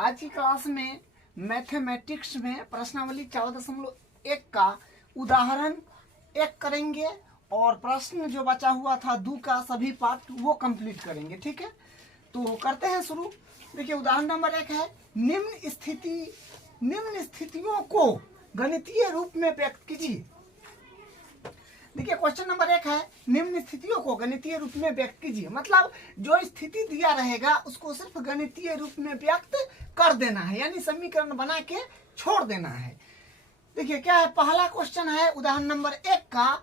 आज की क्लास में मैथमेटिक्स में प्रश्नावली 4.1 का उदाहरण 1 करेंगे और प्रश्न जो बचा हुआ था 2 का सभी पार्ट वो कंप्लीट करेंगे। ठीक है, तो करते हैं शुरू। देखिए उदाहरण नंबर 1 है, निम्न स्थितियों को गणितीय रूप में व्यक्त कीजिए। देखिए क्वेश्चन नंबर 1 है, निम्न स्थितियों को गणितीय रूप में व्यक्त कीजिए। मतलब जो स्थिति दिया रहेगा उसको सिर्फ गणितीय रूप में व्यक्त कर देना है, यानी समीकरण बना के छोड़ देना है। देखिए क्या है, पहला क्वेश्चन है उदाहरण नंबर 1 का।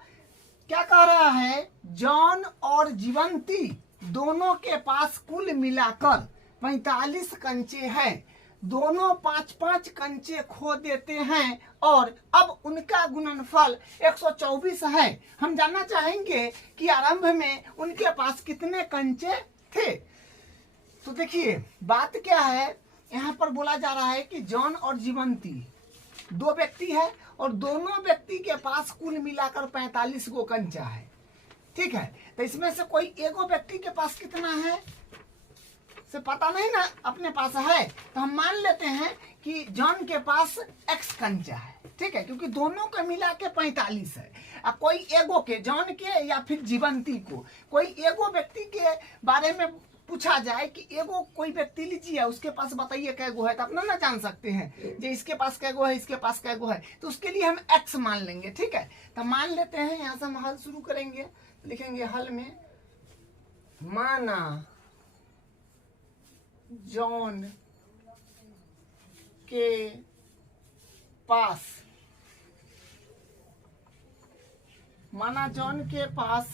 क्या कह रहा है, जॉन और जीवंती दोनों के पास कुल मिलाकर 45 कंचे हैं। दोनों 5-5 कंचे खो देते हैं और अब उनका गुणनफल 124 है। हम जानना चाहेंगे कि आरंभ में उनके पास कितने कंचे थे। तो देखिए बात क्या है, यहाँ पर बोला जा रहा है कि जॉन और जीवंती 2 व्यक्ति है और दोनों व्यक्ति के पास कुल मिलाकर 45 गो कंचा है। ठीक है, तो इसमें से कोई एगो व्यक्ति के पास कितना है से पता नहीं ना, अपने पास है तो हम मान लेते हैं कि जॉन के पास x कंचा है। ठीक है, क्योंकि दोनों का मिला के 45 है। अब कोई एगो के, जॉन के या फिर जीवंती को कोई एगो व्यक्ति के बारे में पूछा जाए कि एगो कोई व्यक्ति लीजिए उसके पास बताइए कैगो है, तो अपना ना जान सकते हैं जो इसके पास कैगो है इसके पास कैगो है, तो उसके लिए हम x मान लेंगे। ठीक है, तो मान लेते हैं, यहाँ से हम हल शुरू करेंगे। लिखेंगे हल में, माना जॉन के पास, माना जॉन के पास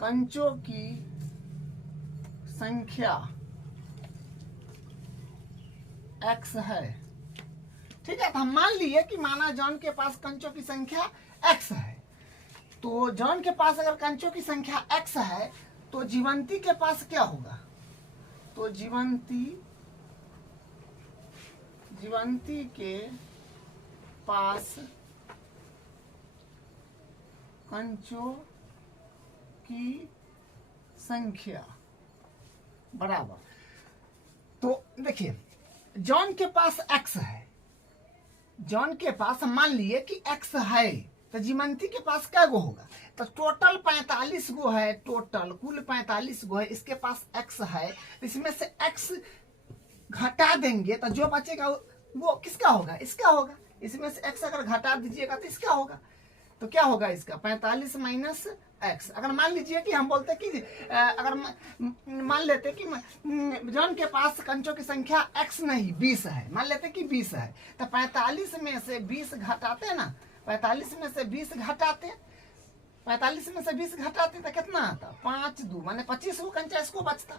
कंचों की संख्या x है। ठीक है, तो हम मान लिए कि माना जॉन के पास कंचों की संख्या x है। तो जॉन के पास अगर कंचों की संख्या x है तो जीवंती के पास क्या होगा, तो जीवंती के पास कंचों की संख्या बराबर, तो देखिए जॉन के पास x है, जॉन के पास मान लिए कि x है, तो जीवंती के पास क्या गो होगा, तो टोटल 45 गो है, टोटल कुल 45 गो है, इसके पास x है, इसमें से x घटा देंगे तो जो बचेगा वो किसका होगा, इसका होगा। इसमें से x अगर घटा दीजिएगा तो इसका होगा, तो क्या होगा इसका 45 माइनस x। अगर मान लीजिए कि हम बोलते कि अगर मान लेते कि जॉन के पास कंचों की संख्या x नहीं 20 है, मान लेते कि 20 है, तो 45 में से 20 घटाते ना, 45 में से 20 घटाते, 45 में से 20 घटाते तो कितना आता, 5-2 माने 25 गो कंचा इसको बचता,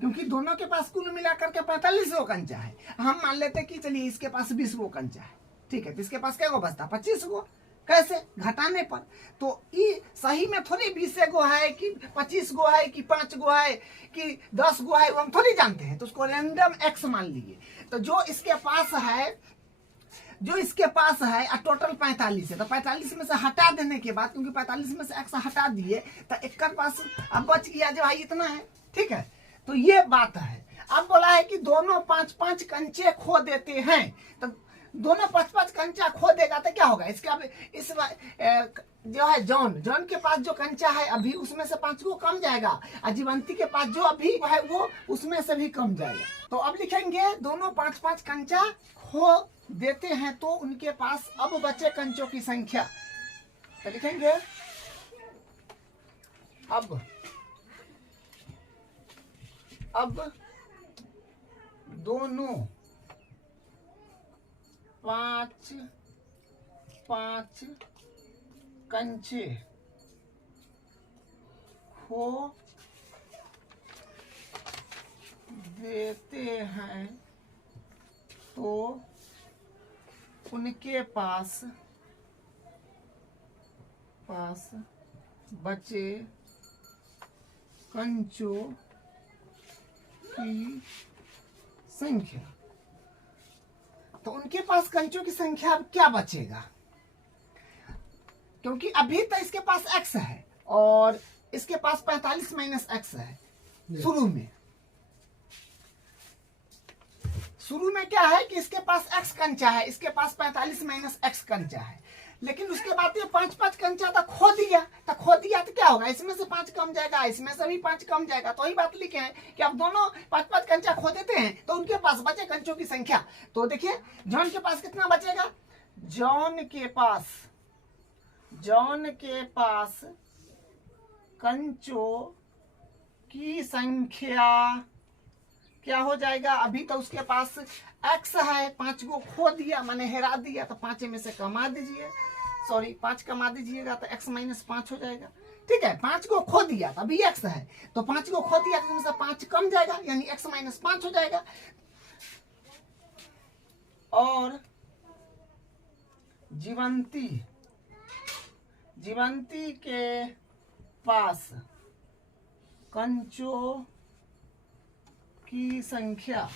क्योंकि दोनों के पास कुल मिलाकर के 45 गो कंचा है। हम मान लेते कि चलिए इसके पास 20 गो कंचा है। ठीक है, तो इसके पास क्या गो बचता, 25 गो। कैसे, घटाने पर। तो ये सही में थोड़ी 20 गो है कि 25 गो है कि 5 गो है कि 10 गो है, वो हम थोड़ी जानते हैं, तो उसको रैंडम x मान लिए। तो जो इसके पास है टोटल 45 है, तो 45 में से हटा देने के बाद, क्योंकि 45 में से x हटा दिए तो एक पास अब बच गया जो भाई इतना है। ठीक है, तो ये बात है। अब बोला है कि दोनों 5-5 कंचे खो देते हैं, तो दोनों 5-5 कंचा खो देगा तो क्या होगा, इसके अब इस जो है जॉन के पास जो कंचा है अभी उसमें से 5 गो कम जाएगा, और जीवंती के पास जो अभी है वो उसमें से भी कम जाएगा। तो अब लिखेंगे दोनों 5-5 कंचा खो देते हैं तो उनके पास अब बचे कंचों की संख्या। तो लिखेंगे अब दोनों 5-5 कंचे खो देते हैं तो उनके पास बचे कंचों की संख्या। तो उनके पास कंचों की संख्या अब क्या बचेगा, क्योंकि अभी तो इसके पास x है और इसके पास 45 माइनस x है शुरू में। शुरू में क्या है कि इसके पास x कंचा है, इसके पास 45 माइनस x कंचा है, लेकिन उसके बाद ये 5 कंचा तक खो दिया, तो क्या होगा, इसमें से 5 कम जाएगा, इसमें से भी 5 कम जाएगा। तो वही बात लिखे हैं कि अब दोनों 5 कंचा खो देते हैं तो उनके पास बचे कंचों की संख्या। तो देखिए जॉन के पास कितना बचेगा, जॉन के पास कंचों की संख्या क्या हो जाएगा, अभी तो उसके पास x है, 5 को खो दिया माने हेरा दिया, तो 5 में से कमा दीजिए, सॉरी 5 कमा दीजिएगा तो x माइनस 5 हो जाएगा। ठीक है, 5 को खो दिया तो अभी x है, तो 5 को खो दिया तो उसमें से 5 कम जाएगा, यानी x माइनस 5 हो जाएगा। और जीवंती के पास कंचों की संख्या,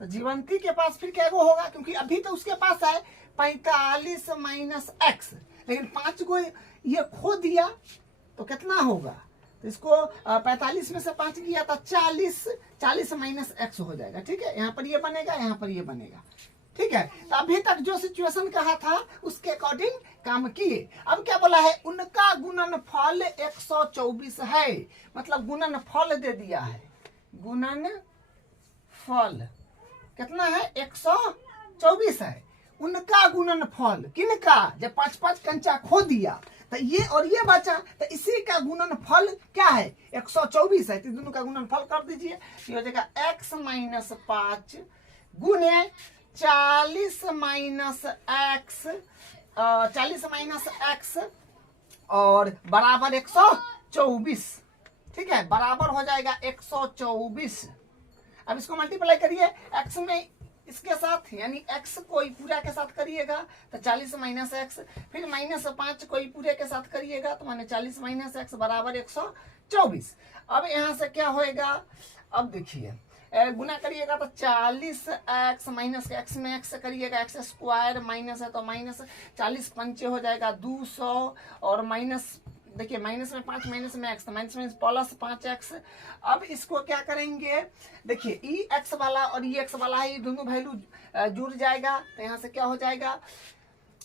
तो जीवंती के पास फिर क्या होगा, क्योंकि अभी तो उसके पास है 45 माइनस x, लेकिन 5 को ये खो दिया तो कितना होगा, तो इसको 45 में से 5 किया तो 40 माइनस x हो जाएगा। ठीक है, यहाँ पर ये बनेगा, यहाँ पर ये बनेगा। ठीक है, तो अभी तक जो सिचुएशन कहा था उसके अकॉर्डिंग काम किए। अब क्या बोला है, उनका गुणनफल 124 है, मतलब गुणनफल दे दिया है, गुणनफल कितना है 124 है। उनका गुणनफल किनका, जब 5 कंचा खो दिया तो ये और ये बचा, तो इसी का गुणनफल क्या है 124 है, तो दोनों का गुणनफल कर दीजिए, ये हो जाएगा x माइनस 5 गुने 40 माइनस x और बराबर 124। ठीक है, बराबर हो जाएगा 124। अब इसको मल्टीप्लाई करिए x में इसके साथ, यानी x को पूरा के साथ करिएगा तो 40 माइनस x, फिर माइनस 5 को पूरे के साथ करिएगा तो माने 40 माइनस x बराबर 124। अब यहाँ से क्या होएगा, अब देखिए गुना करिएगा तो 40x माइनस x में x करिएगा, x स्क्वायर माइनस है तो माइनस 40 पंचे हो जाएगा 200, और माइनस देखिए माइनस में 5 माइनस में x, तो माइनस में प्लस 5x। अब इसको क्या करेंगे, देखिए ई एक्स वाला और ई एक्स वाला है, ये दोनों वैल्यू जुड़ जाएगा, तो यहाँ से क्या हो जाएगा,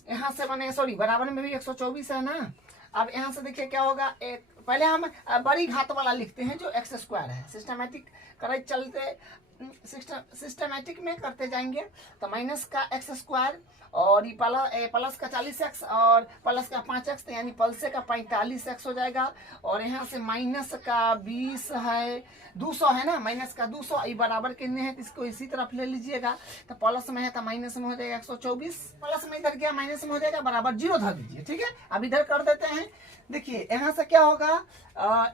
यहाँ से बनेगा, सॉरी बराबर में भी 124 है ना। अब यहाँ से देखिए क्या होगा, एक पहले हम बड़ी घात वाला लिखते हैं जो एक्स स्क्वायर है, सिस्टमैटिक में करते जाएंगे, तो माइनस का एक्स स्क्वायर और ये प्लस का 40x और प्लस का 5x, तो यानी प्लस का 45x हो जाएगा, और यहाँ से माइनस का 20 है, 200 है ना, माइनस का 200, ये बराबर कितने हैं, इसको इसी तरफ ले लीजिएगा, तो प्लस में है तो माइनस में हो जाएगा 124, प्लस में इधर गया माइनस में हो जाएगा, बराबर 0 धर दीजिए। ठीक है, अब इधर कर देते हैं, देखिए यहाँ से क्या होगा,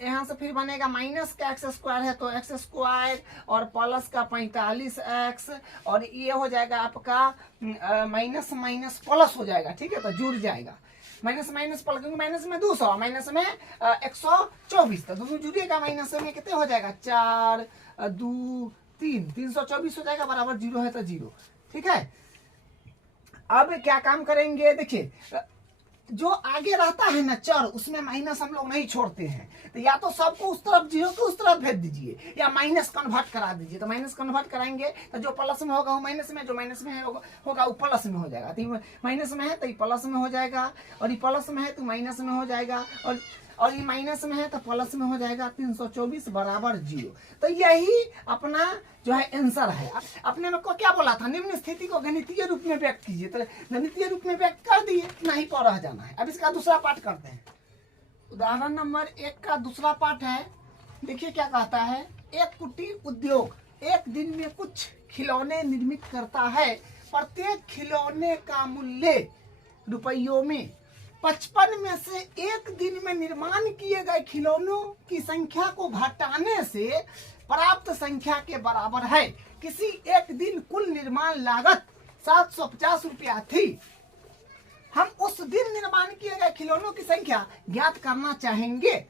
यहाँ से फिर बनेगा माइनस का एक्स स्क्वायर है तो एक्स स्क्वायर और प्लस का 45x, और ये हो जाएगा आपका माइनस माइनस प्लस हो जाएगा। ठीक है, तो जुड़ जाएगा माइनस माइनस प्लस, क्योंकि माइनस में 200 माइनस में 124, तो दोनों जुड़िएगा, माइनस में कितने हो जाएगा 4 2 3 324 हो जाएगा, बराबर 0 है तो 0। ठीक है, अब क्या काम करेंगे, देखिए जो आगे रहता है ना चर, उसमें माइनस हम लोग नहीं छोड़ते हैं, तो या तो सबको उस तरफ 0 को उस तरफ भेज दीजिए, या माइनस कन्वर्ट करा दीजिए, तो माइनस कन्वर्ट कराएंगे तो जो प्लस में होगा वो माइनस में, जो माइनस में होगा वो प्लस में हो जाएगा, तो माइनस में है तो ये प्लस में हो जाएगा, और ये प्लस में है तो माइनस में हो जाएगा, और ये माइनस में है तो प्लस में हो जाएगा, 324 बराबर 0। तो यही अपना जो है आंसर है। अपने में को क्या बोला था, निम्न स्थिति को गणितीय रूप में व्यक्त कीजिए, तो गणितीय रूप में व्यक्त कर दिए, नहीं पढ़ रह जाना है। अब इसका दूसरा पार्ट करते हैं। उदाहरण नंबर 1 का दूसरा पार्ट है, देखिए क्या कहता है, एक कुटीर उद्योग एक दिन में कुछ खिलौने निर्मित करता है, प्रत्येक खिलौने का मूल्य रुपयों में 55 में से एक दिन में निर्माण किए गए खिलौनों की संख्या को घटाने से प्राप्त संख्या के बराबर है। किसी एक दिन कुल निर्माण लागत 750 रुपया थी। हम उस दिन निर्माण किए गए खिलौनों की संख्या ज्ञात करना चाहेंगे।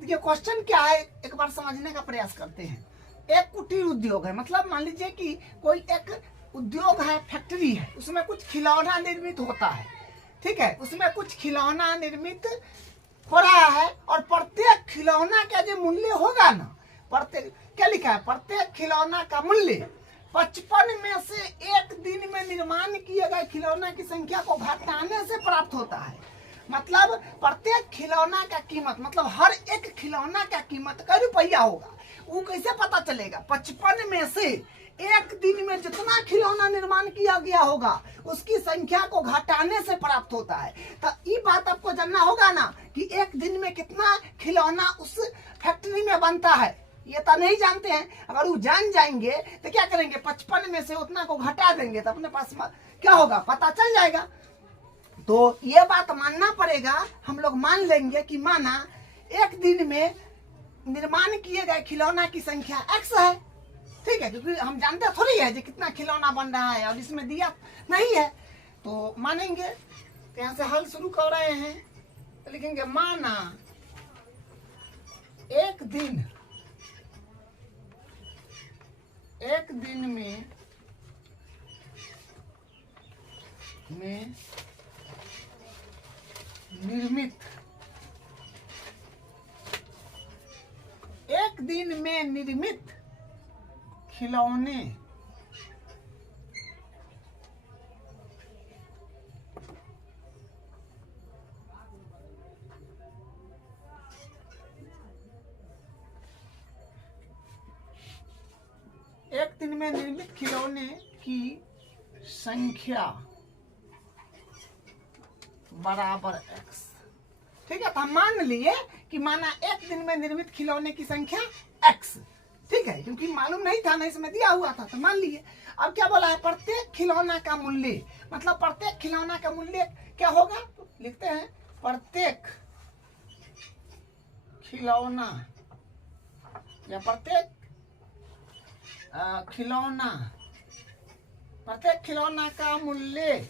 देखिए क्वेश्चन क्या है, एक बार समझने का प्रयास करते हैं। एक कुटीर उद्योग है, मतलब मान लीजिए कि कोई एक उद्योग है, फैक्ट्री है, उसमें कुछ खिलौना निर्मित होता है। ठीक है, उसमें कुछ खिलौना निर्मित हो रहा है, और प्रत्येक खिलौना का जो मूल्य होगा ना, प्रत्येक क्या लिखा है, प्रत्येक खिलौना का मूल्य 55 में से एक दिन में निर्माण किए गए खिलौना की संख्या को घटाने से प्राप्त होता है। मतलब प्रत्येक खिलौना का कीमत, मतलब हर एक खिलौना का कीमत का रुपया होगा। वो कैसे पता चलेगा? 55 में से एक दिन में जितना खिलौना निर्माण किया गया होगा उसकी संख्या को घटाने से प्राप्त होता है। तो ये बात आपको जानना होगा ना कि एक दिन में कितना खिलौना उस फैक्ट्री में बनता है, ये तो नहीं जानते हैं। अगर वो जान जाएंगे तो क्या करेंगे? 55 में से उतना को घटा देंगे तो अपने पास क्या होगा, पता चल जाएगा। तो ये बात मानना पड़ेगा, हम लोग मान लेंगे कि माना एक दिन में निर्माण किए गए खिलौना की संख्या x है, ठीक है, क्योंकि हम जानते थोड़ी है कि कितना खिलौना बन रहा है और इसमें दिया नहीं है, तो मानेंगे। तो यहाँ से हल शुरू कर रहे हैं, तो लिखेंगे माना एक दिन में निर्मित खिलौने की संख्या बराबर x। ठीक है, तो हम मान लिए कि माना एक दिन में निर्मित खिलौने की संख्या x, ठीक है, क्योंकि मालूम नहीं था ना, इसमें दिया हुआ था तो मान लिए। अब क्या बोला है? प्रत्येक खिलौना का मूल्य, मतलब प्रत्येक खिलौना का मूल्य क्या होगा? तो लिखते हैं प्रत्येक खिलौना या प्रत्येक खिलौना का मूल्य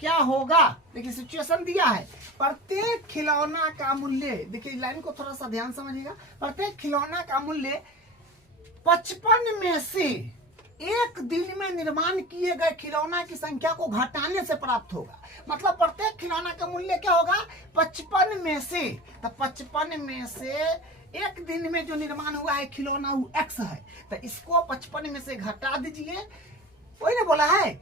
क्या होगा? देखिए सिचुएशन दिया है, प्रत्येक खिलौना का मूल्य, देखिए लाइन को थोड़ा सा ध्यान समझिएगा, प्रत्येक खिलौना का मूल्य 55 में से एक दिन में निर्माण किए गए खिलौना की संख्या को घटाने से प्राप्त होगा। मतलब प्रत्येक खिलौना का मूल्य क्या होगा? 55 में से, तो 55 में से एक दिन में जो निर्माण हुआ है खिलौना वो x है, तो इसको 55 में से घटा दीजिए। वही ना बोला है,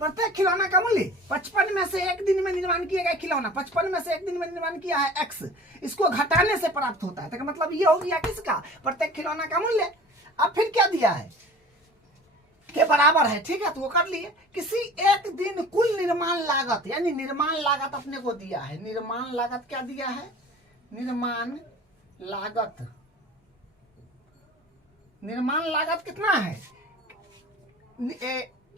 प्रत्येक खिलौना का मूल्य 55 में से एक दिन में निर्माण किया गया खिलौना, 55 में से एक दिन में निर्माण किया है x, इसको घटाने से प्राप्त होता है। तो मतलब ये हो गया किसका? प्रत्येक खिलौना का मूल्य। अब फिर क्या दिया है? के बराबर है, ठीक है, तो वो कर लिए। किसी एक दिन कुल निर्माण लागत, यानी निर्माण लागत अपने को दिया है। निर्माण लागत क्या दिया है? निर्माण लागत कितना है?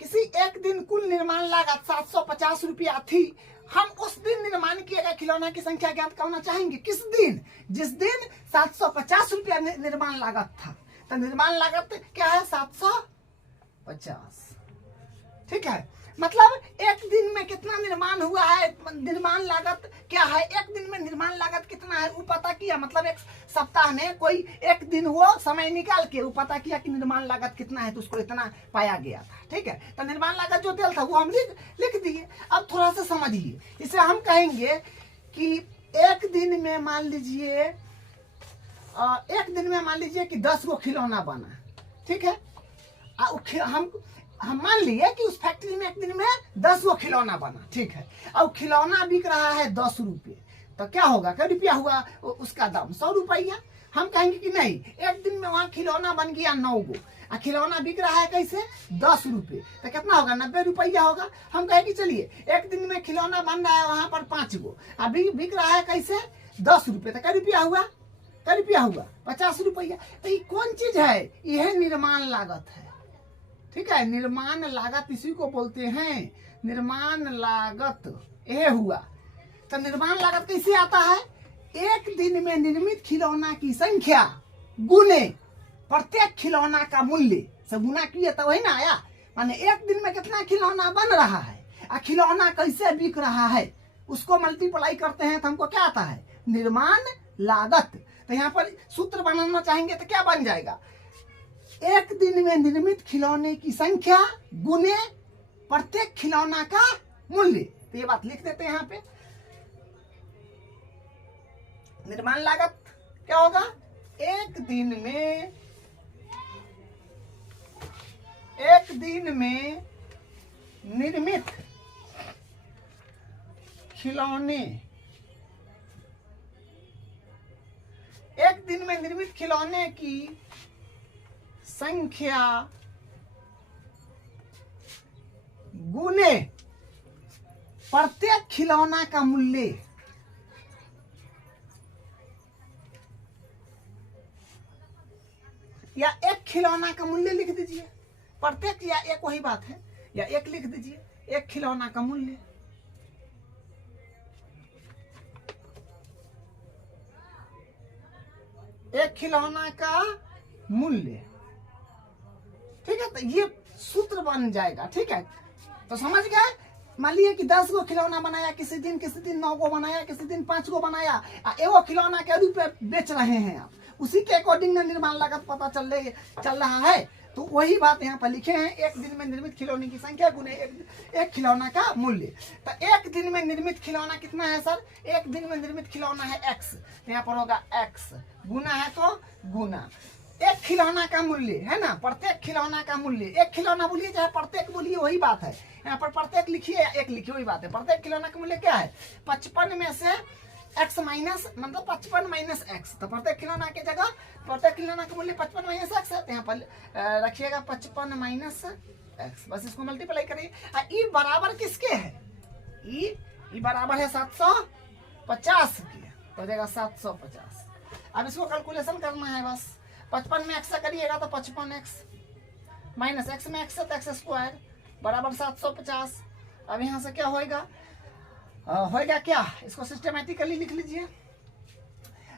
किसी एक दिन कुल निर्माण लागत 750 रुपया थी। हम उस दिन निर्माण किए गए खिलौना की संख्या ज्ञात करना चाहेंगे। किस दिन? जिस दिन 750 रुपया निर्माण लागत था। तो निर्माण लागत क्या है? 750, ठीक है। मतलब एक दिन में कितना निर्माण हुआ है, निर्माण लागत क्या है, एक दिन में निर्माण लागत कितना है वो पता किया। मतलब एक सप्ताह में कोई एक दिन वो समय निकाल के वो पता किया कि निर्माण लागत कितना है, तो उसको इतना पाया गया था, ठीक है। तो निर्माण लागत जो तेल था वो हम लिख दिए। अब थोड़ा सा समझिए, इसे हम कहेंगे कि एक दिन में मान लीजिए कि 10 गो खिलौना बना, ठीक है। हम मान लिए कि उस फैक्ट्री में एक दिन में 10 गो खिलौना बना, ठीक है। अब खिलौना बिक रहा है 10 रुपये, तो क्या होगा? क्या रुपया हुआ उसका दाम? 100 रुपया। हम कहेंगे कि नहीं, एक दिन में वहाँ खिलौना बन गया 9 गो, खिलौना बिक रहा है कैसे? 10 रुपये, तो कितना होगा? 90 रुपया होगा। हम कहेंगे चलिए एक दिन में खिलौना बन रहा है वहाँ पर 5 गो, अभी बिक रहा है कैसे? 10 रुपये, तो क्या रुपया हुआ? 50 रुपया। तो ये कौन चीज है? यह निर्माण लागत है, ठीक है। निर्माण लागत इसी को बोलते हैं, निर्माण लागत। यह हुआ। तो निर्माण लागत कैसे आता है? एक दिन में निर्मित खिलौना की संख्या गुने प्रत्येक खिलौना का मूल्य से गुना किए तो वही ना आया। माने एक दिन में कितना खिलौना बन रहा है और खिलौना कैसे बिक रहा है, उसको मल्टीप्लाई करते हैं तो हमको क्या आता है? निर्माण लागत। तो यहाँ पर सूत्र बनाना चाहेंगे तो क्या बन जाएगा? एक दिन में निर्मित खिलौने की संख्या गुने प्रत्येक खिलौना का मूल्य। तो ये बात लिख देते हैं यहाँ पे। निर्माण लागत क्या होगा? एक दिन में दिन में निर्मित खिलौने, एक दिन में निर्मित खिलौने की संख्या गुने प्रत्येक खिलौना का मूल्य। या एक खिलौना का मूल्य लिख दीजिए, प्रत्येक या एक वही बात है, या एक लिख दीजिए, एक खिलौना का मूल्य। एक खिलौना का मूल्य, ठीक है। तो ये सूत्र बन जाएगा, ठीक है। तो समझ गए। मान लिया कि 10 गो खिलौना बनाया किसी दिन 9 गो बनाया, किसी दिन 5 गो बनाया, एगो खिलौना के रूप में बेच रहे हैं आप, उसी के अकॉर्डिंग निर्माण लागत पता चल रहा है। तो वही बात यहाँ पर लिखे हैं, एक दिन में निर्मित खिलौने की संख्या गुने एक खिलौना का मूल्य। तो एक दिन में निर्मित खिलौना कितना है सर? एक दिन में निर्मित खिलौना है x, यहाँ पर होगा x, गुना है तो गुना एक खिलौना का मूल्य है ना, प्रत्येक खिलौना का मूल्य। एक खिलौना बोलिए चाहे प्रत्येक बोलिए, वही बात है। यहाँ पर प्रत्येक लिखिए या एक लिखिए, वही बात है। प्रत्येक खिलौना का मूल्य क्या है? 55 में से x माइनस, मतलब 55 माइनस x। तो प्रत्येक खिलौना की जगह प्रत्येक खिलौना का मूल्य 55 माइनस x है, तो यहाँ पर रखिएगा 55 माइनस x। बस इसको मल्टीप्लाई करिए। ई बराबर किसके है? ई बराबर है 750 के, तो हो जाएगा 750। अब इसको कैलकुलेशन करना है बस। 55 में x से करिएगा तो 55x माइनस x में x है तो x स्क्वायर बराबर 750। अब यहाँ से क्या होएगा? होएगा क्या? इसको सिस्टमेटिकली लिख लीजिए।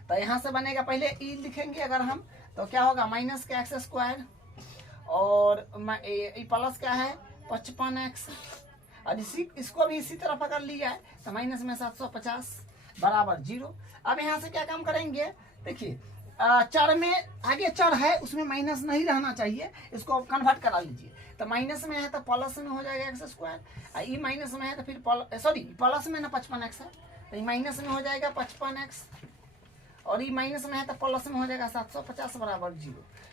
तो यहाँ से बनेगा, पहले ई लिखेंगे अगर हम, तो क्या होगा? माइनस के x स्क्वायर और ई प्लस क्या है? 55x। और इसको भी इसी तरह पकड़ लिया है, तो माइनस में 750 बराबर 0। अब यहाँ से क्या काम करेंगे? देखिए चर में आगे चर है, उसमें माइनस नहीं रहना चाहिए, इसको कन्वर्ट करा लीजिए। तो माइनस में है तो प्लस में हो जाएगा x स्क्वायर, ई माइनस में है तो फिर प्लस में ना 55x है, तो ई माइनस में हो जाएगा 55x, और ई माइनस में है तो प्लस में हो जाएगा 750 बराबर 0।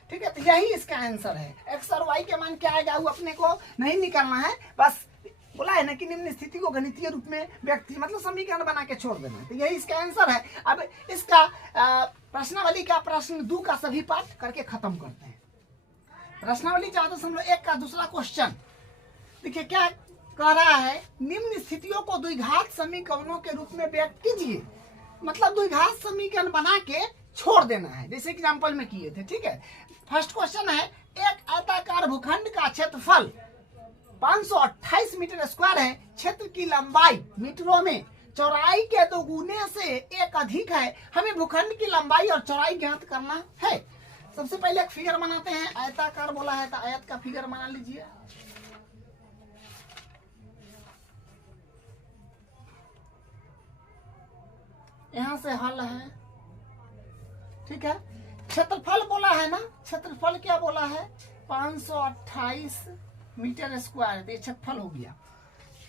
ठीक है, तो यही इसका आंसर है। x और y के मान क्या आएगा वो अपने को नहीं निकालना है, बस बोला है ना कि निम्न स्थिति को गणितीय रूप में व्यक्त, मतलब समीकरण बना के छोड़ देना, तो यही इसका आंसर है। अब इसका प्रश्नावली का प्रश्न 2 का सभी पाठ करके खत्म करते हैं। प्रश्नावली 4.1 का दूसरा क्वेश्चन देखिए क्या कह रहा है? निम्न स्थितियों को द्विघात समीकरणों के रूप में व्यक्त कीजिए, मतलब द्विघात समीकरण बना के छोड़ देना है, जैसे एग्जाम्पल में किए थे। ठीक है, फर्स्ट क्वेश्चन है, एक आयताकार भूखंड का क्षेत्रफल 528 मीटर स्क्वायर है, क्षेत्र की लंबाई मीटरों में, चौड़ाई के 2 गुने से 1 अधिक है, हमें भूखंड की लंबाई और चौड़ाई ज्ञात करना है। सबसे पहले एक फिगर बनाते हैं, आयताकार बोला है तो आयत का फिगर बना लीजिए। यहां से हल है, ठीक है। क्षेत्रफल बोला है ना, क्षेत्रफल क्या बोला है? 528 मीटर स्क्वायर, तो ये क्षेत्रफल हो गया।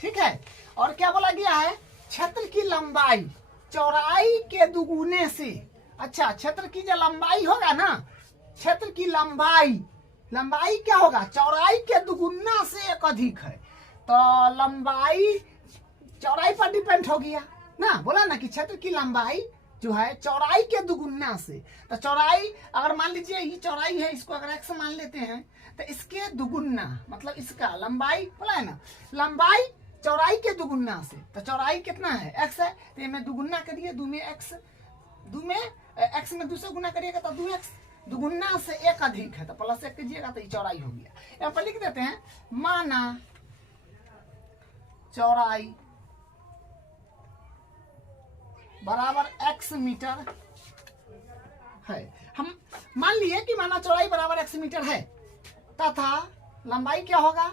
ठीक है, और क्या बोला गया है? क्षेत्र की लंबाई चौड़ाई के 2 गुने से। अच्छा, क्षेत्र की जो लंबाई होगा ना, क्षेत्र की लंबाई क्या होगा? चौड़ाई के 2 गुना से 1 अधिक है, तो लंबाई चौड़ाई पर डिपेंड हो गया ना। बोला ना कि क्षेत्र की लंबाई जो है चौड़ाई के 2 गुना से, तो चौड़ाई अगर मान लीजिए ये चौड़ाई है, इसको अगर x मान लेते हैं तो इसके 2 गुना, मतलब इसका लंबाई बोला है ना, लंबाई चौड़ाई के 2 गुना से, तो चौड़ाई कितना है? x है, तो मैं 2 गुना करिए, 2 में x, 2 में x में 2 से गुना करिएगा तो 2x, 2 गुना से 1 अधिक है तो प्लस 1 कीजिएगा तो ये चौड़ाई हो गया। यहाँ पर लिख देते हैं, माना चौड़ाई बराबर x मीटर है। हम मान लिए कि माना चौड़ाई बराबर x मीटर है, तथा लंबाई क्या होगा?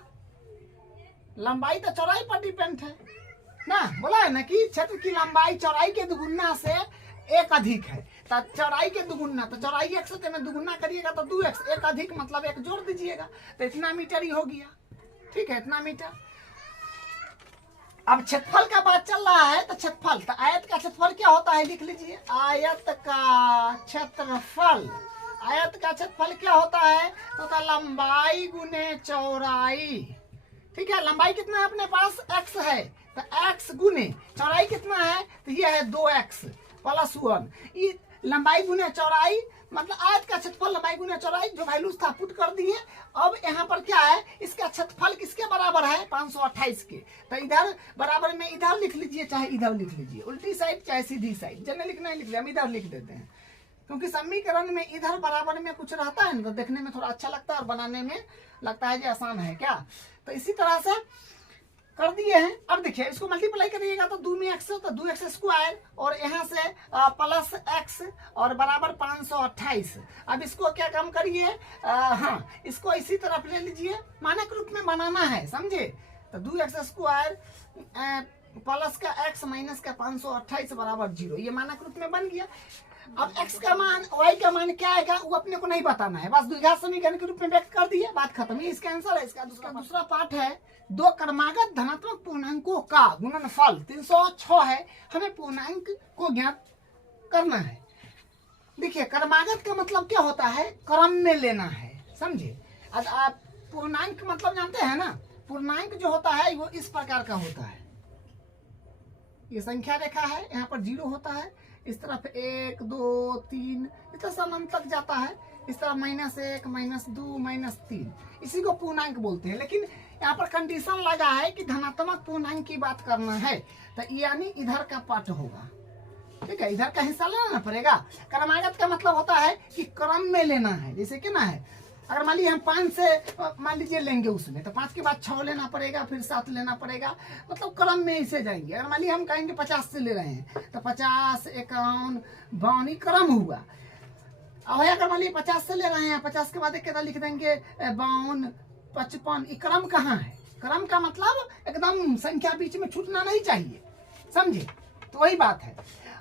लंबाई तो चौड़ाई पर डिपेंड है ना। बोला है ना कि क्षेत्र की लंबाई चौड़ाई के 2 गुना से 1 अधिक है, तो चौड़ाई के 2 गुना, तो चौड़ाई x से में 2 गुना करिएगा तो 2x, 1 अधिक मतलब 1 जोड़ दीजिएगा, तो इतना मीटर ही हो गया। ठीक है, इतना मीटर। अब क्षेत्रफल का बात चल रहा है, तो क्षेत्रफल, तो आयत का क्षेत्रफल क्या होता है? लिख लीजिए, आयत का क्षेत्रफल आयत का क्षेत्रफल क्या होता है? तो होता है लंबाई गुने चौड़ाई। ठीक है, लंबाई कितना है अपने पास? x है, तो x गुने चौड़ाई कितना है? तो ये है 2x प्लस 1। ये लंबाई गुने चौड़ाई मतलब आयत का क्षेत्रफल लंबाई गुना चौड़ाई, जो वैल्यू था पुट कर दिए। अब यहाँ पर क्या है, इसका क्षेत्रफल किसके बराबर है? 528 के। तो इधर बराबर में इधर लिख लीजिए, चाहे इधर लिख लीजिए, उल्टी साइड चाहे सीधी साइड, जिन्हें लिखना है लिख लिया, हम इधर लिख देते हैं, क्योंकि समीकरण में इधर बराबर में कुछ रहता है ना, तो देखने में थोड़ा अच्छा लगता है और बनाने में लगता है जो आसान है क्या। तो इसी तरह से कर दिए हैं। अब देखिए इसको मल्टीप्लाई करिएगा तो 2 में x तो 2x स्क्वायर और यहाँ से प्लस x और बराबर 528। अब इसको क्या काम करिए, हाँ इसको इसी तरफ ले लीजिए, मानक रूप में बनाना है, समझे। तो 2x स्क्वायर प्लस का x माइनस का 528 बराबर 0, ये मानक रूप में बन गया। अब x का मान y का मान क्या आएगा वो अपने को नहीं बताना है, बस द्विघात समीकरण के रूप में व्यक्त कर दिए, बात खत्म। ये इसका आंसर है। इसका दूसरा पार्ट है, दो क्रमागत धनात्मक पूर्णांकों का गुणनफल 306 है, हमें पूर्णांक को ज्ञात करना है। देखिए क्रमागत का मतलब क्या होता है? क्रम में लेना है, समझे। अब आप पूर्णांक मतलब जानते हैं ना, पूर्णांक जो होता है वो इस प्रकार का होता है, ये संख्या रेखा है, यहाँ पर 0 होता है, इस तरफ 1 2 3 इस तरह अनंत तक जाता है, इस तरफ -1 -2 -3, इसी को पूर्णांक बोलते हैं। लेकिन यहाँ पर कंडीशन लगा है कि धनात्मक पूर्णांक की बात करना है, तो यानी इधर का पार्ट होगा, ठीक है, इधर का हिस्सा लेना पड़ेगा। क्रमागत का मतलब होता है कि क्रम में लेना है। जैसे कि ना है, अगर मान लीजिए हम 5 से मान लीजिए लेंगे उसमें, तो 5 के बाद 6 लेना पड़ेगा, फिर 7 लेना पड़ेगा, मतलब क्रम में इसे जाएंगे। अगर मान लीजिए हम कहेंगे 50 से ले रहे हैं तो 50 51 52 क्रम हुआ। अब अगर मान लीजिए 50 से ले रहे हैं, 50 के बाद एक लिख देंगे 52 55, ये क्रम कहाँ है? क्रम का मतलब एकदम संख्या बीच में छूटना नहीं चाहिए, समझे। तो वही बात है।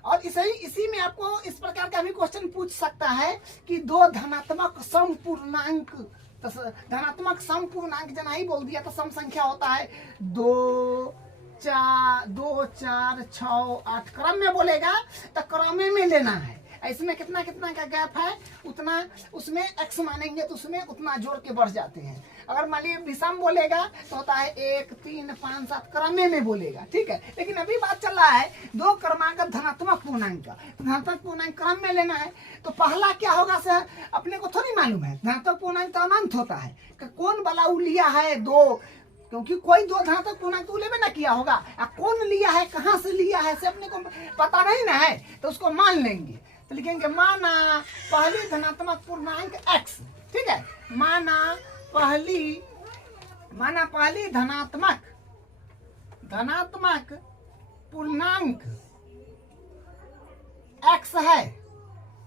और इसी में आपको इस प्रकार का भी क्वेश्चन पूछ सकता है कि दो धनात्मक समपूर्णांक, तो धनात्मक समपूर्णांक जना ही बोल दिया तो सम संख्या होता है 2 4 6 8, क्रम में बोलेगा तो क्रम में लेना है। इसमें कितना कितना का गैप है उतना उसमें x मानेंगे तो उसमें उतना जोड़ के बढ़ जाते हैं। अगर मान लीजिए विषम बोलेगा तो होता है 1 3 5 7, क्रमे में बोलेगा, ठीक है। लेकिन अभी बात चल रहा है दो क्रमागत धनात्मक पूर्णांक का, धनात्मक पूर्णांक क्रम में लेना है। तो पहला क्या होगा सर, अपने को थोड़ी मालूम है, धनात्मक पूर्णांक तो अनंत होता है, कौन वाला लिया है 2, क्योंकि कोई दो धनात्मक पूर्णांक लेवे ना किया होगा, कौन लिया है कहाँ से लिया है से अपने को पता नहीं ना है, तो उसको मान लेंगे। तो लिखेंगे माना पहली धनात्मक पूर्णांक x, ठीक है, माना पहली धनात्मक पूर्णांक x है।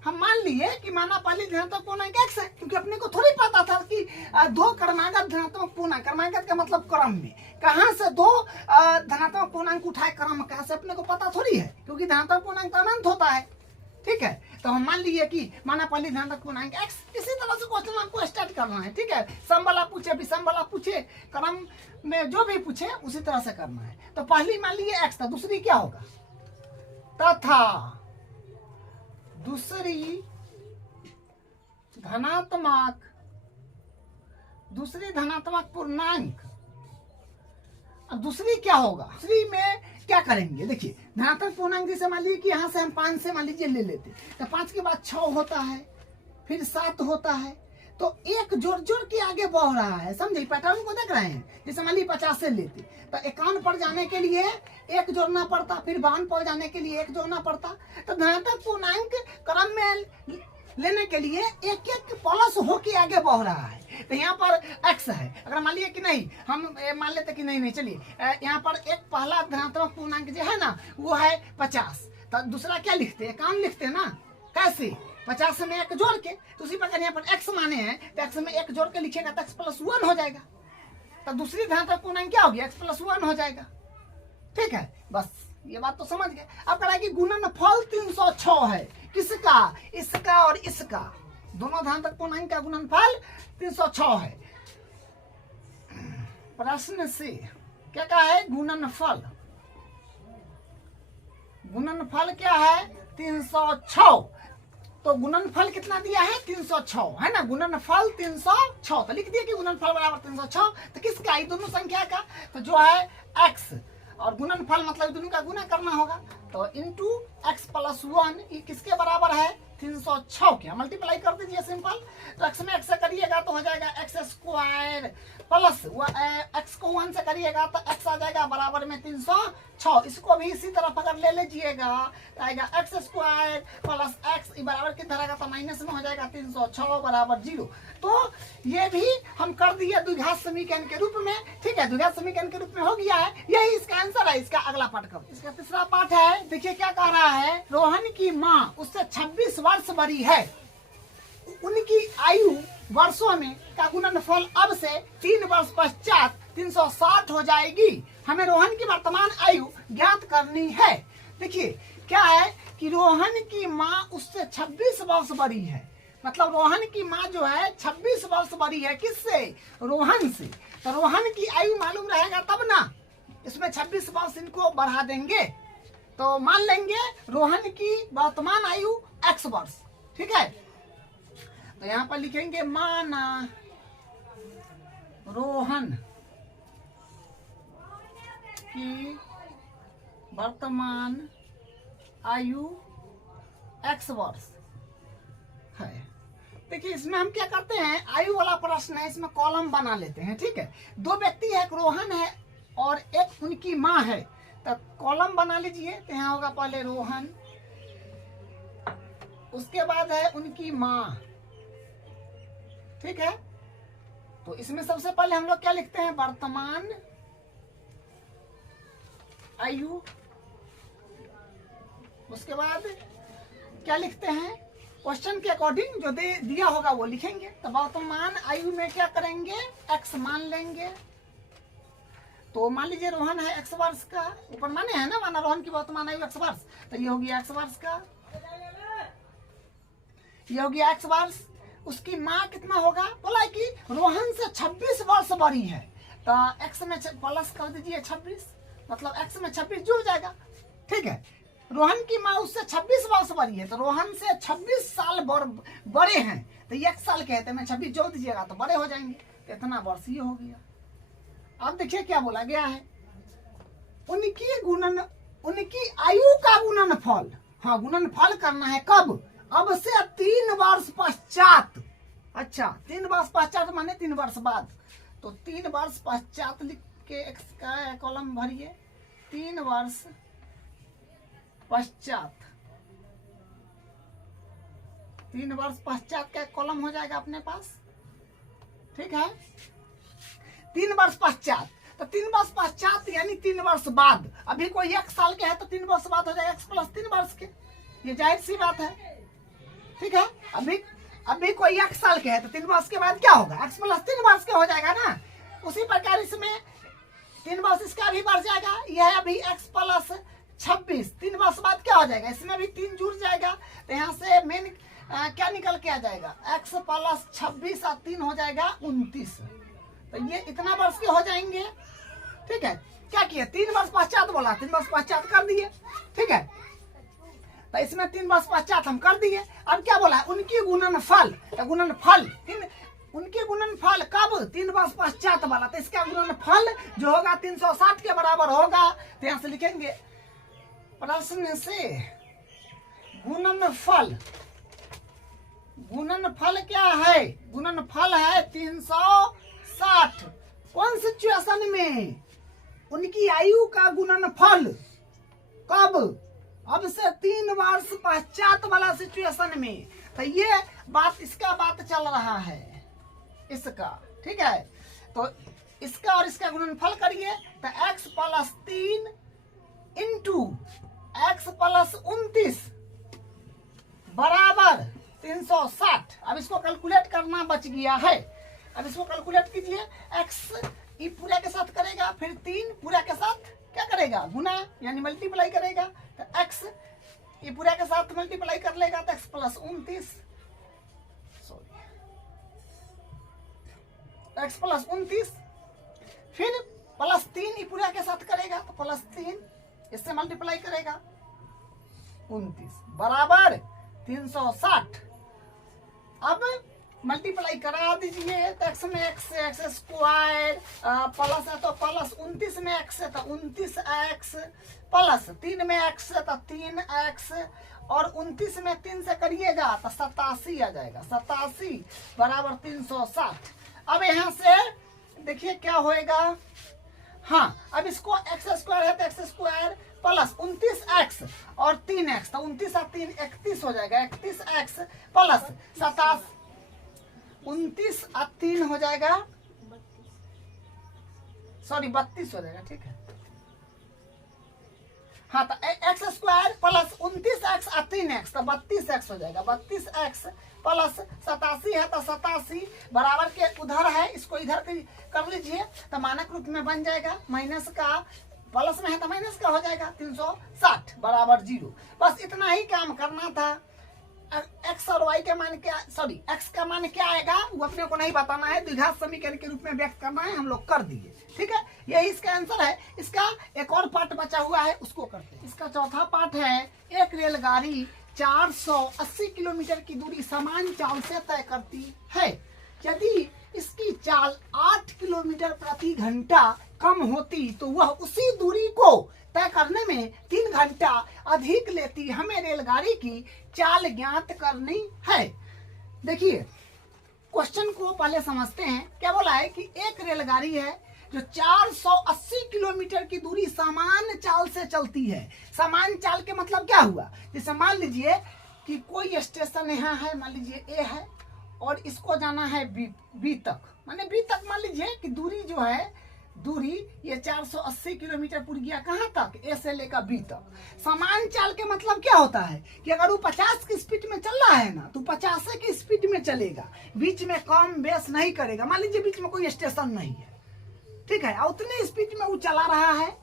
हम मान लिए कि माना पहली धनात्मक पूर्णांक x है, क्योंकि अपने को थोड़ी पता था कि दो क्रमागत धनात्मक पूर्णांक, क्रमागत का मतलब क्रम में, कहाँ से दो धनात्मक पूर्णांक उठाए क्रम कहाँ से अपने को पता थोड़ी है, क्योंकि धनात्मक पूर्णांक अनंत होता है, ठीक है। तो हम मान लिए कि माना पहली धनात्मक पूर्णांक x, इसी तरह से क्वेश्चन हमको स्टार्ट करना है, ठीक है। सम वाला पूछे विषम वाला पूछे, क्रम में जो भी पूछे उसी तरह से करना है। तो पहली मान लिए x था, दूसरी क्या होगा, तथा दूसरी धनात्मक पूर्णांक, अब दूसरी क्या होगा, दूसरी में क्या करेंगे। देखिए धनात्मक पूर्णांक जैसे मान लीजिए कि यहाँ से हम 5 से मान लीजिए ले लेते, तो 5 के बाद 6 होता है, फिर 7 होता है, तो एक जोड़ जोड़ के आगे बढ़ रहा है, समझे, पैटर्न को देख रहे हैं। जैसे मान लीजिए 50 से लेते तो 51 पर जाने के लिए एक जोड़ना पड़ता, फिर 52 पर जाने के लिए एक जोड़ना पड़ता। तो धनात्मक पूर्णांक क्रम में लेने के लिए एक एक प्लस होके आगे बढ़ रहा है। तो यहाँ पर x है, अगर मान लिया कि नहीं, हम मान लेते कि नहीं चलिए, यहाँ पर एक पहला धनात्मक पूर्णांक जो है ना वो है 50, तो दूसरा क्या लिखते हैं, 51 लिखते हैं ना, कैसे 50 में एक जोड़ के, तो उसी प्रकार यहाँ पर x माने हैं तो x में एक जोड़ के लिखेगा तो x + 1 हो जाएगा। तो दूसरी धनात्मक पूर्णांक क्या होगी, x + 1 हो जाएगा, ठीक है। बस ये बात तो समझ गए। अब कह रहा है कि गुणनफल 306 है, किसका, इसका और इसका, दोनों धनात्मक पूर्णांक का गुणनफल 306 है। प्रश्न से क्या कहा है, गुणनफल क्या है 306। तो गुणनफल कितना दिया है 306 है ना, गुणनफल 306। तो लिख दिया कि गुणनफल बराबर 306। तो किसका, ये दोनों संख्या का, तो जो है x, और गुणनफल मतलब दोनों का गुना करना होगा, तो इंटू x प्लस 1, ये किसके बराबर है 306 के, मल्टीप्लाई कर दीजिए सिंपल। तो x में x से करिएगा तो हो जाएगा x स्क्वायर प्लस x को 1 से करिएगा तो x आ जाएगा बराबर में 306। इसको भी इसी तरफ अगर ले लीजिएगा तो आएगा x स्क्वायर प्लस x बराबर कितना रहेगा, तो माइनस में हो जाएगा 306 बराबर 0। तो ये भी हम कर दिए द्विघात समीकरण के रूप में, ठीक है, द्विघात समीकरण के रूप में हो गया है। यही इसका आंसर है। इसका अगला पार्ट कर, इसका तीसरा पार्ट है, देखिए क्या कह रहा है, रोहन की माँ उससे 26 वर्ष बड़ी है, उनकी आयु वर्षों में का गुणनफल अब से 3 वर्ष पश्चात 360 हो जाएगी। हमें रोहन की वर्तमान आयु ज्ञात करनी है। देखिए क्या है कि रोहन की माँ उससे 26 वर्ष बड़ी है, मतलब रोहन की माँ जो है 26 वर्ष बड़ी है, किससे, रोहन से। तो रोहन की आयु मालूम रहेगा तब ना, इसमें 26 वर्ष इनको बढ़ा देंगे तो मान लेंगे रोहन की वर्तमान आयु x वर्ष, ठीक है। तो यहाँ पर लिखेंगे माना रोहन की वर्तमान आयु x वर्ष है। देखिए इसमें हम क्या करते हैं, आयु वाला प्रश्न है, इसमें कॉलम बना लेते हैं, ठीक है। दो व्यक्ति है, एक रोहन है और एक उनकी माँ है, तो कॉलम बना लीजिए। तो यहाँ होगा पहले रोहन, उसके बाद है उनकी माँ, ठीक है। तो इसमें सबसे पहले हम लोग क्या लिखते हैं, वर्तमान आयु, उसके बाद क्या लिखते हैं, क्वेश्चन के अकॉर्डिंग जो दिया होगा वो लिखेंगे। तो वर्तमान आयु में क्या करेंगे, x मान लेंगे। तो मान लीजिए रोहन है x वर्ष का, ऊपर माने है ना, माना रोहन की वर्तमान आयु x वर्ष, तो ये हो गया x वर्ष का, ये हो गया x वर्ष। उसकी माँ कितना होगा, बोला कि रोहन से 26 वर्ष बड़ी है, तो x में प्लस कर दीजिए 26, मतलब x में 26 जुड़ जाएगा, ठीक है। रोहन की माँ उससे 26 वर्ष बड़ी है, तो रोहन से 26 साल बड़े हैं, तो 1 साल के हैं, मैं 26 जोड़ दीजिएगा तो बड़े हो जाएंगे, तो इतना वर्ष ये हो गया। अब देखिए क्या बोला गया है, उनकी आयु का गुणनफल, हाँ गुणनफल करना है कब, अब से 3 वर्ष पश्चात। अच्छा 3 वर्ष पश्चात माने 3 वर्ष बाद, तो 3 वर्ष पश्चात लिख के x का कॉलम भरिए, 3 वर्ष पश्चात, 3 वर्ष पश्चात का कॉलम हो जाएगा अपने पास, ठीक है। 3 वर्ष पश्चात, तो 3 वर्ष पश्चात यानी 3 वर्ष बाद। अभी कोई 1 साल के है तो 3 वर्ष बाद हो जाएगा x प्लस 3 वर्ष के, ये जाहिर सी बात है, ठीक है। अभी कोई 1 साल के है तो 3 वर्ष के बाद क्या होगा, x प्लस 3 वर्ष के हो जाएगा ना। उसी प्रकार इसमें 3 वर्ष इसका भी बढ़ जाएगा, यह है अभी x प्लस 26, 3 वर्ष बाद क्या हो जाएगा, इसमें भी 3 जुड़ जाएगा, तो यहाँ से मेन क्या निकल के आ जाएगा, x प्लस 26 और 3 हो जाएगा 29, तो ये इतना वर्ष के हो जाएंगे, ठीक है। क्या किया, 3 वर्ष पश्चात बोला, 3 वर्ष पश्चात कर दिए, ठीक है। तो इसमें 3 वर्ष पश्चात हम कर दिए। अब क्या बोला, उनकी गुणनफल, उनके गुणनफल कब, 3 वर्ष पश्चात वाला, तो इसका गुणनफल जो होगा 360 के बराबर होगा। तो यहाँ से लिखेंगे प्रश्न से गुणनफल क्या है, गुणनफल है 360। कौन सिचुएशन में, उनकी आयु का गुणनफल कब, अब से 3 वर्ष पश्चात वाला सिचुएशन में। तो ये बात, इसका बात चल रहा है इसका, ठीक है। तो इसका और इसका गुणनफल करिए, तो x plus 3 into x plus 29 बराबर 360। अब इसको कैलकुलेट करना बच गया है, अब इसको कैलकुलेट कीजिए। x ये पूरा के साथ करेगा, फिर 3 पूरा के साथ क्या करेगा, गुना यानी मल्टीप्लाई करेगा, तो x ये पूरा के साथ मल्टीप्लाई कर लेगा, तो x प्लस 29, x प्लस 29, फिर प्लस 3 ये पूरा के साथ करेगा, तो प्लस 3 इससे मल्टीप्लाई करेगा 29 बराबर 360। अब मल्टीप्लाई करा दीजिए तो x में x स्क्वायर प्लस है तो प्लस 29 में x है तो 29x प्लस 3 में x है तो 3x और 29 में 3 से करिएगा तो 87 आ जाएगा। 87 बराबर 360। अब यहाँ से देखिए क्या होएगा। हाँ, अब इसको x स्क्वायर है तो x स्क्वायर प्लस 29x और 3x तो 29 और 3 31 हो जाएगा। 31x प्लस 27 29 और 3 हो जाएगा, सॉरी 32 हो जाएगा। ठीक है, हाँ तो एक्स स्क्वायर प्लस 29x और 3x तो 32x हो जाएगा। 32x प्लस 87 है तो 87 बराबर के उधर है, इसको इधर कर लीजिए तो मानक रूप में बन जाएगा। माइनस का प्लस में है तो माइनस का हो जाएगा। 360 बराबर 0। बस इतना ही काम करना था। x और y के मान क्या, सॉरी x का मान क्या आएगा वो अपने को नहीं बताना है, द्विघात समीकरण के रूप में व्यक्त करना है। हम लोग कर दिए, ठीक है, यही इसका आंसर है। इसका एक और पार्ट बचा हुआ है, उसको करते हैं। इसका चौथा पार्ट है, एक रेलगाड़ी 480 किलोमीटर की दूरी समान चाल से तय करती है। यदि इसकी चाल 8 किलोमीटर प्रति घंटा कम होती तो वह उसी दूरी को तय करने में 3 घंटा अधिक लेती। हमें रेलगाड़ी की चाल ज्ञात करनी है। देखिए क्वेश्चन को पहले समझते हैं। क्या बोला है कि एक रेलगाड़ी है जो 480 किलोमीटर की दूरी समान चाल से चलती है। समान चाल के मतलब क्या हुआ, जैसे मान लीजिए कि कोई स्टेशन यहाँ है, मान लीजिए ए है और इसको जाना है बी तक, माने बी तक मान लीजिए कि दूरी जो है, दूरी ये 480 किलोमीटर पूरी गया कहाँ तक, ए से लेकर बी तक। समान चाल के मतलब क्या होता है कि अगर वो 50 की स्पीड में चल रहा है ना तो 50 की स्पीड में चलेगा, बीच में कम बेस नहीं करेगा। मान लीजिए बीच में कोई स्टेशन नहीं है, ठीक है, उतने स्पीड में वो चला रहा है,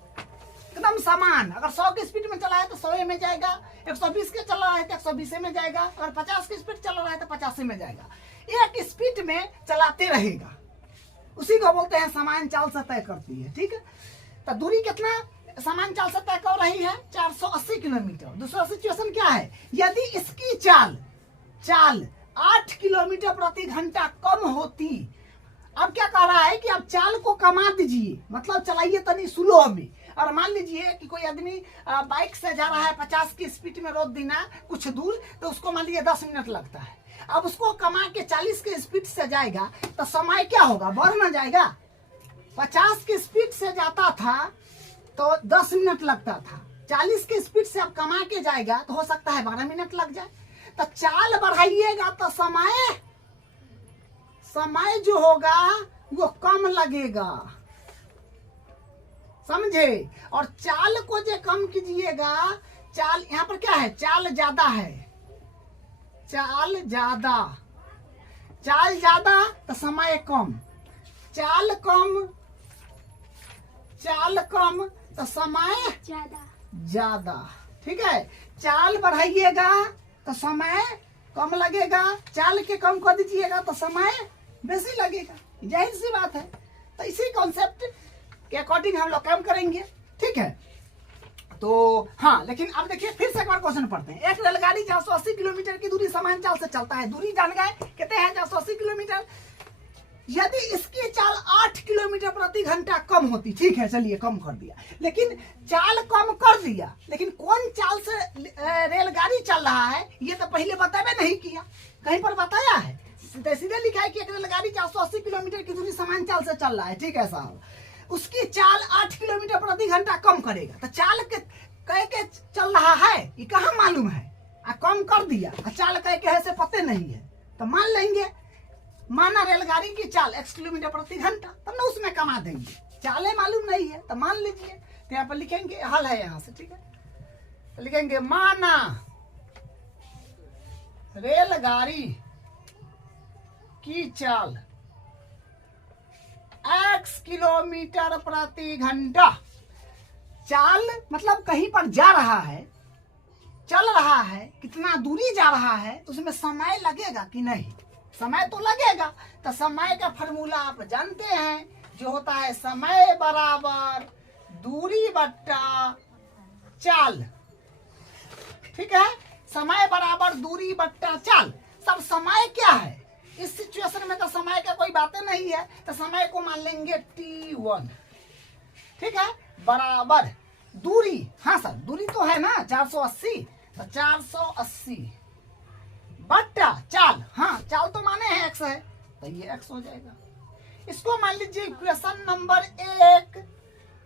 एकदम समान। अगर 100 की स्पीड में चला है तो 100 में जाएगा, 120 के चल रहा है तो 120 में जाएगा, अगर 50 की स्पीड चल रहा है तो 50 में जाएगा। एक स्पीड में चलाते रहेगा, उसी को बोलते हैं समान चाल से तय करती है। ठीक है, तो दूरी कितना समान चाल से तय कर रही है, 480 किलोमीटर। दूसरा सिचुएशन क्या है, यदि इसकी चाल 8 किलोमीटर प्रति घंटा कम होती। अब क्या कह रहा है कि आप चाल को कमा दीजिए, मतलब चलाइए तनी स्लो में। और मान लीजिए कि कोई आदमी बाइक से जा रहा है 50 की स्पीड में रोक देना कुछ दूर, तो उसको मान लीजिए 10 मिनट लगता है। अब उसको कमा के 40 की स्पीड से जाएगा तो समय क्या होगा, बढ़ ना जाएगा। 50 की स्पीड से जाता था तो 10 मिनट लगता था, 40 की स्पीड से अब कमा के जाएगा तो हो सकता है 12 मिनट लग जाए। तो चाल बढ़ाइएगा तो समय जो होगा वो कम लगेगा, समझे। और चाल को जो कम कीजिएगा, चाल यहाँ पर क्या है, चाल ज्यादा है, चाल ज्यादा तो समय कम, चाल कम तो समय ज्यादा। ठीक है, चाल बढ़ाइएगा तो समय कम लगेगा, चाल के कम कर दीजिएगा तो समय बेसी लगेगा, जाहिर सी बात है। तो इसी कॉन्सेप्ट के अकॉर्डिंग हम लोग काम करेंगे। ठीक है, तो हाँ, लेकिन अब देखिए फिर से एक बार क्वेश्चन पढ़ते हैं। एक रेलगाड़ी 480 किलोमीटर की दूरी समान चाल से चलता है। दूरी जान गए कहते हैं 480 किलोमीटर। यदि इसकी चाल 8 किलोमीटर प्रति घंटा कम होती, ठीक है, चलिए कम कर दिया, लेकिन चाल कम कर दिया, लेकिन कौन चाल से रेलगाड़ी चल रहा है ये तो पहले बताया नहीं किया, कहीं पर बताया है, सीधे लिखा है कि एक रेलगाड़ी 480 किलोमीटर की दूरी समान चाल से चल रहा है। ठीक है साहब, उसकी चाल 8 किलोमीटर प्रति घंटा कम करेगा, तो चाल के कह के चल रहा है ये कहाँ मालूम है, कम कर दिया, चाल कह के ऐसे पते नहीं है तो मान लेंगे। माना रेलगाड़ी की चाल x किलोमीटर प्रति घंटा, तब ना उसमें कमा देंगे, चाले मालूम नहीं है तो मान लीजिए। तो यहाँ पर लिखेंगे, हल है यहाँ से, ठीक है, तो लिखेंगे माना रेलगाड़ी की चाल x किलोमीटर प्रति घंटा। चाल मतलब कहीं पर जा रहा है, चल रहा है, कितना दूरी जा रहा है, तो उसमें समय लगेगा कि नहीं, समय तो लगेगा। तो समय का फॉर्मूला आप जानते हैं, जो होता है समय बराबर दूरी बट्टा चाल। ठीक है, समय बराबर दूरी बट्टा चाल। सब समय क्या है इस सिचुएशन में, तो समय का कोई बातें नहीं है, तो समय को मान लेंगे t1, ठीक है, बराबर दूरी, हाँ सर दूरी तो है ना 480, तो 480 बट्टा चाल, हाँ चाल तो माने है x है, तो ये x हो जाएगा। इसको मान लीजिए इक्वेशन नंबर 1।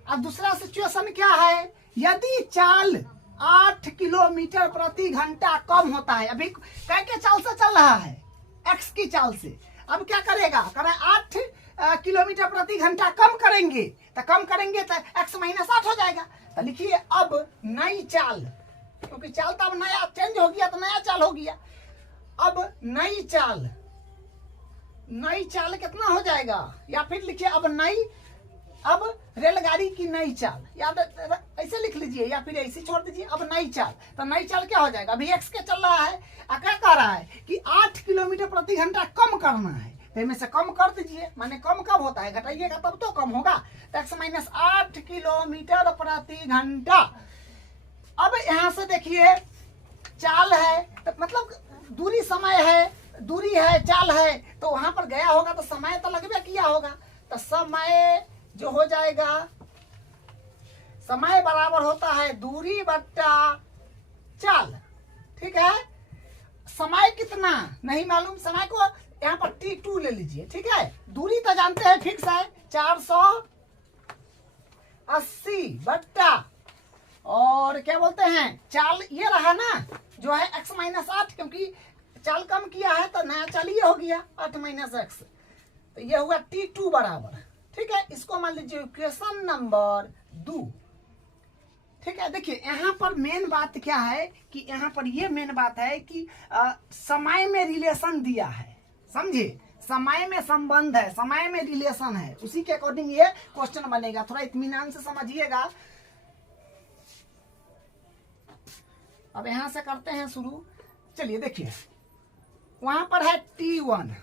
अब दूसरा सिचुएशन क्या है, यदि चाल 8 किलोमीटर प्रति घंटा कम होता है, अभी क्या चाल से चल रहा है, x की चाल से, अब क्या करेगा, करें 8 किलोमीटर प्रति घंटा कम करेंगे, तो कम करेंगे तो x माइनस 8 हो जाएगा। तो लिखिए अब नई चाल, क्योंकि चाल तो अब नया चेंज हो गया, तो नया चाल हो गया। अब नई चाल, नई चाल कितना हो जाएगा, या फिर लिखिए अब नई, अब रेलगाड़ी की नई चाल, याद ऐसे लिख लीजिए या फिर ऐसे छोड़ दीजिए। अब नई चाल, तो नई चाल क्या हो जाएगा, अभी x के चल रहा है, क्या कह रहा है कि 8 किलोमीटर प्रति घंटा कम करना है, तो इनमें से कम कर दीजिए, माने कम कब होता है, घटाइएगा तब तो कम होगा, तो x माइनस 8 किलोमीटर प्रति घंटा। अब यहां से देखिए चाल है, तो मतलब दूरी समय है, दूरी है चाल है, तो वहां पर गया होगा तो समय तो लगभग किया होगा, तो समय जो हो जाएगा, समय बराबर होता है दूरी बट्टा चाल, ठीक है। समय कितना नहीं मालूम, समय को यहाँ पर t2 ले लीजिए, ठीक है। दूरी तो जानते हैं फिक्स है 480 बट्टा, और क्या बोलते हैं चाल ये रहा ना जो है x माइनस 8, क्योंकि चाल कम किया है तो नया चाल ये हो गया 8 माइनस x, तो ये हुआ t2 बराबर, ठीक है। इसको मान लीजिए इक्वेशन नंबर 2, ठीक है। देखिए यहाँ पर मेन बात क्या है कि यहाँ पर ये मेन बात है कि समय में रिलेशन दिया है, समझे, समय में संबंध है, समय में रिलेशन है, उसी के अकॉर्डिंग ये क्वेश्चन बनेगा, थोड़ा इत्मीनान से समझिएगा। अब यहां से करते हैं शुरू, चलिए देखिए वहां पर है t1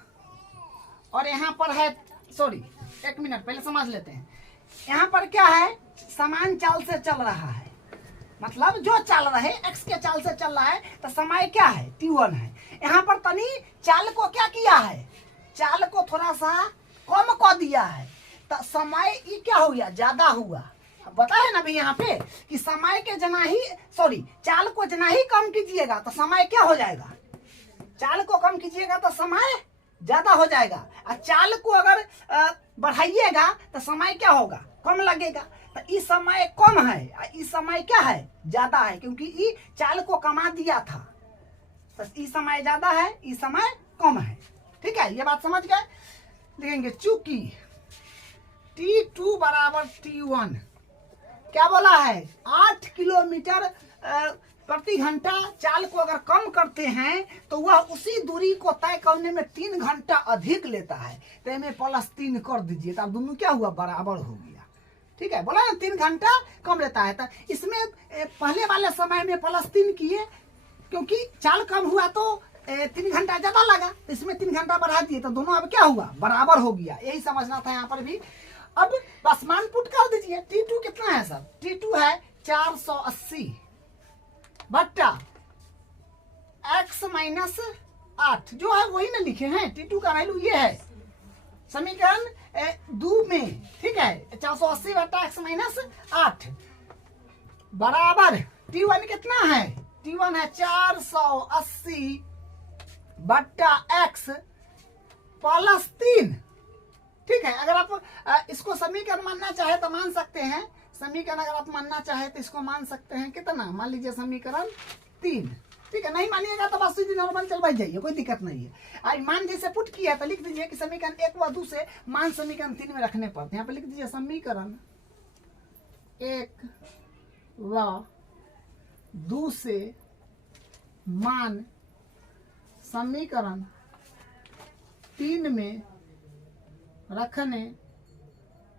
और यहाँ पर है, सॉरी एक मिनट पहले समझ लेते हैं, यहाँ पर क्या है, समान चाल से चल रहा है, मतलब जो चल रहे x के चाल से चल रहा है, तो समय क्या है t1 है। यहाँ पर तनी चाल को क्या किया है, चाल को थोड़ा सा कम कर दिया है, तो समय ये क्या हो गया, ज्यादा हुआ। बताए ना भाई यहाँ पे कि समय के जना ही, सॉरी चाल को जना ही कम कीजिएगा तो समय क्या हो जाएगा, चाल को कम कीजिएगा तो समय ज्यादा हो जाएगा, और चाल को अगर बढ़ाइएगा तो समय क्या होगा, कम लगेगा। तो इस समय कम है, इस समय क्या है, ज्यादा है, क्योंकि ये चाल को कमा दिया था, तो इस समय ज्यादा है, इस समय कम है, ठीक है। ये बात समझ गए। लिखेंगे चूंकि t2 बराबर t1 क्या बोला है, 8 किलोमीटर प्रति घंटा चाल को अगर कम करते हैं तो वह उसी दूरी को तय करने में 3 घंटा अधिक लेता है, तो इसमें +3 कर दीजिए, तो अब दोनों क्या हुआ, बराबर हो गया, ठीक है। बोला ना 3 घंटा कम लेता है, तो इसमें पहले वाले समय में +3 किए, क्योंकि चाल कम हुआ तो 3 घंटा ज्यादा लगा, तो इसमें 3 घंटा बढ़ा दिए, तो दोनों अब क्या हुआ, बराबर हो गया, यही समझना था यहाँ पर भी। अब बस मान पुट कर दीजिए, t2 कितना है सर, t2 है 480 बट्टा x माइनस 8, जो है वही ना लिखे हैं, t2 का वैल्यू ये है समीकरण 2 में, ठीक है। 480 बट्टा x माइनस 8 बराबर t1 कितना है, t1 है 480 बट्टा x +3, ठीक है। अगर आप इसको समीकरण मानना चाहे तो मान सकते हैं, समीकरण अगर आप मानना चाहे तो इसको मान सकते हैं, कितना मान लीजिए समीकरण 3, ठीक है। नहीं मानिएगा तो बस सीधे नॉर्मल चल भाई जाइए, कोई दिक्कत नहीं है। आज मान जैसे पुट किया तो लिख दीजिए कि समीकरण 1 व 2 से मान समीकरण 3 में रखने पड़ते हैं, यहाँ पे लिख दीजिए समीकरण 1 व 2 से मान समीकरण 3 में रखने,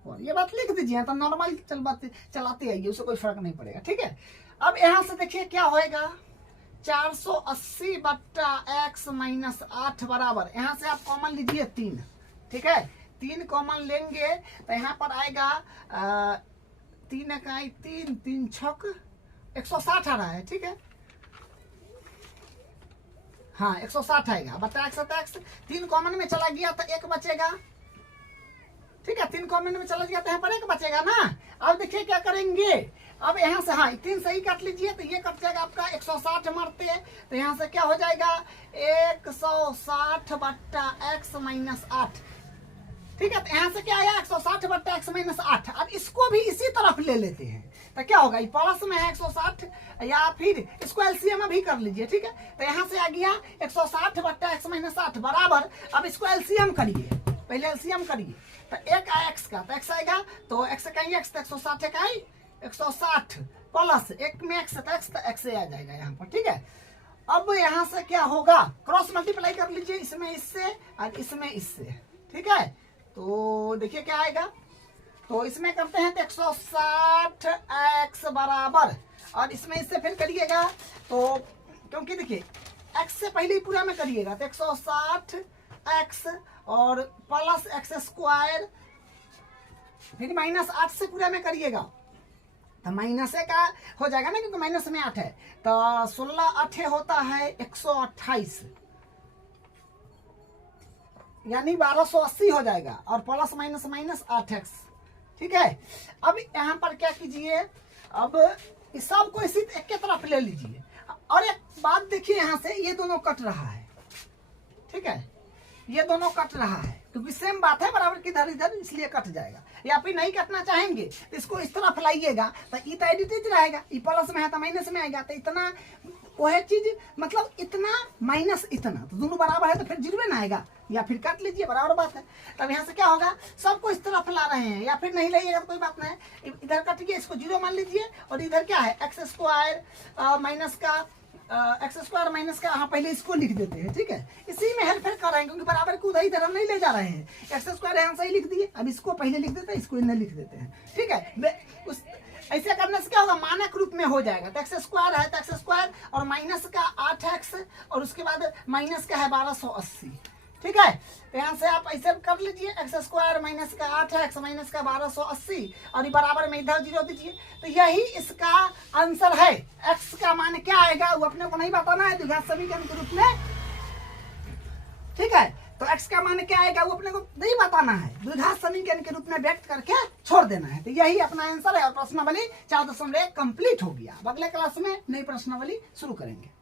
और ये बात लिख दीजिए, तो नॉर्मल चलाते आइए, उससे कोई फर्क नहीं पड़ेगा, ठीक है। अब यहां से देखिए क्या होएगा, 480 बट्टा x माइनस 8 बराबर, यहां से आप कॉमन लीजिए 3, ठीक है। 3 कॉमन लेंगे तो यहाँ पर आएगा 3 इकाई 3 3 छक 160 आ रहा है, ठीक है। हाँ 160 आएगा बटा x, 3 कॉमन में चला गया तो 1 बचेगा। ठीक है, 3 कॉमन में चला गया तो यहाँ पर 1 बचेगा ना। अब देखिए क्या करेंगे, अब यहाँ से हाँ 3 सही काट लीजिए तो ये कट जाएगा आपका 160 मारते हैं तो यहाँ से क्या हो जाएगा 160 बट्टा x माइनस 8। ठीक है, तो यहाँ से क्या आया 160 बट्टा x माइनस 8। अब इसको भी इसी तरफ ले लेते हैं तो क्या होगा, प्लस में है 160 या फिर इसको एलसीएम भी कर लीजिए। ठीक है, तो यहाँ से आ गया 160 बट्टा x माइनस 8 बराबर, अब इसको एलसीएम करिए, पहले एलसीएम करिए तो 1 आया x का तो x आएगा तो x से कहीं x तो 160 एक आई 160 प्लस 1 में x तो x से आ जाएगा यहाँ पर। ठीक है, अब यहाँ से क्या होगा क्रॉस मल्टीप्लाई कर लीजिए, इसमें इससे और इसमें इससे। ठीक है, तो देखिए क्या आएगा, तो इसमें करते हैं तो 160 x बराबर और इसमें इससे फिर करिएगा तो क्योंकि देखिए x से पहले ही पूरा में करिएगा तो 160 x और प्लस x स्क्वायर फिर माइनस 8 से पूरा में करिएगा तो माइनस का हो जाएगा ना, क्योंकि माइनस में 8 है तो 16 8 होता है 128 यानी 1280 हो जाएगा और प्लस माइनस माइनस 8x। ठीक है, अब यहाँ पर क्या कीजिए, अब इस सब को इसी एक के तरफ ले लीजिए और एक बात देखिए यहाँ से ये दोनों कट रहा है। ठीक है, ये दोनों कट रहा है क्योंकि सेम बात है, बराबर की इधर इधर इसलिए कट जाएगा। या फिर नहीं कटना चाहेंगे तो इसको इस तरफ लाइएगा तो ई तो एडिटेड रहेगा, ई प्लस में है तो माइनस में आएगा तो इतना वह चीज मतलब इतना माइनस इतना तो दोनों बराबर है तो फिर जीरो ना आएगा, या फिर काट लीजिए बराबर बात है। तब यहाँ से क्या होगा सबको इस तरफ ला रहे हैं, या फिर नहीं लाइएगा तो कोई बात नहीं, इधर काटिए इसको जीरो मान लीजिए और इधर क्या है एक्स स्क्वायर माइनस का एक्स स्क्वायर माइनस का, हाँ पहले इसको लिख देते हैं। ठीक है, इसी में हेल्प कर रहे हैं क्योंकि बराबर को उधर इधर हम नहीं ले जा रहे हैं, एक्स स्क्वायर यहाँ सही लिख दिए, अब इसको पहले लिख देते हैं इसको इन्हें लिख देते हैं। ठीक है, उस ऐसे करने से क्या होगा मानक रूप में हो जाएगा तो एक्स स्क्वायर है तो एक्स स्क्वायर और माइनस का 8x और उसके बाद माइनस का है 1280। ठीक है, तो यहाँ से आप ऐसे कर लीजिए एक्स स्क्वायर माइनस का 8x माइनस का 1280 और ये बराबर में इधर जीरो दीजिए तो यही इसका आंसर है। x का मान क्या आएगा वो अपने को नहीं बताना है द्विघात समीकरण के रूप में। ठीक है, तो x का मान क्या आएगा वो अपने को नहीं बताना है, द्विघात समीकरण के रूप में व्यक्त करके छोड़ देना है। तो यही अपना आंसर है और प्रश्नावली 4.1 कंप्लीट हो गया। अगले क्लास में नई प्रश्नावली शुरू करेंगे।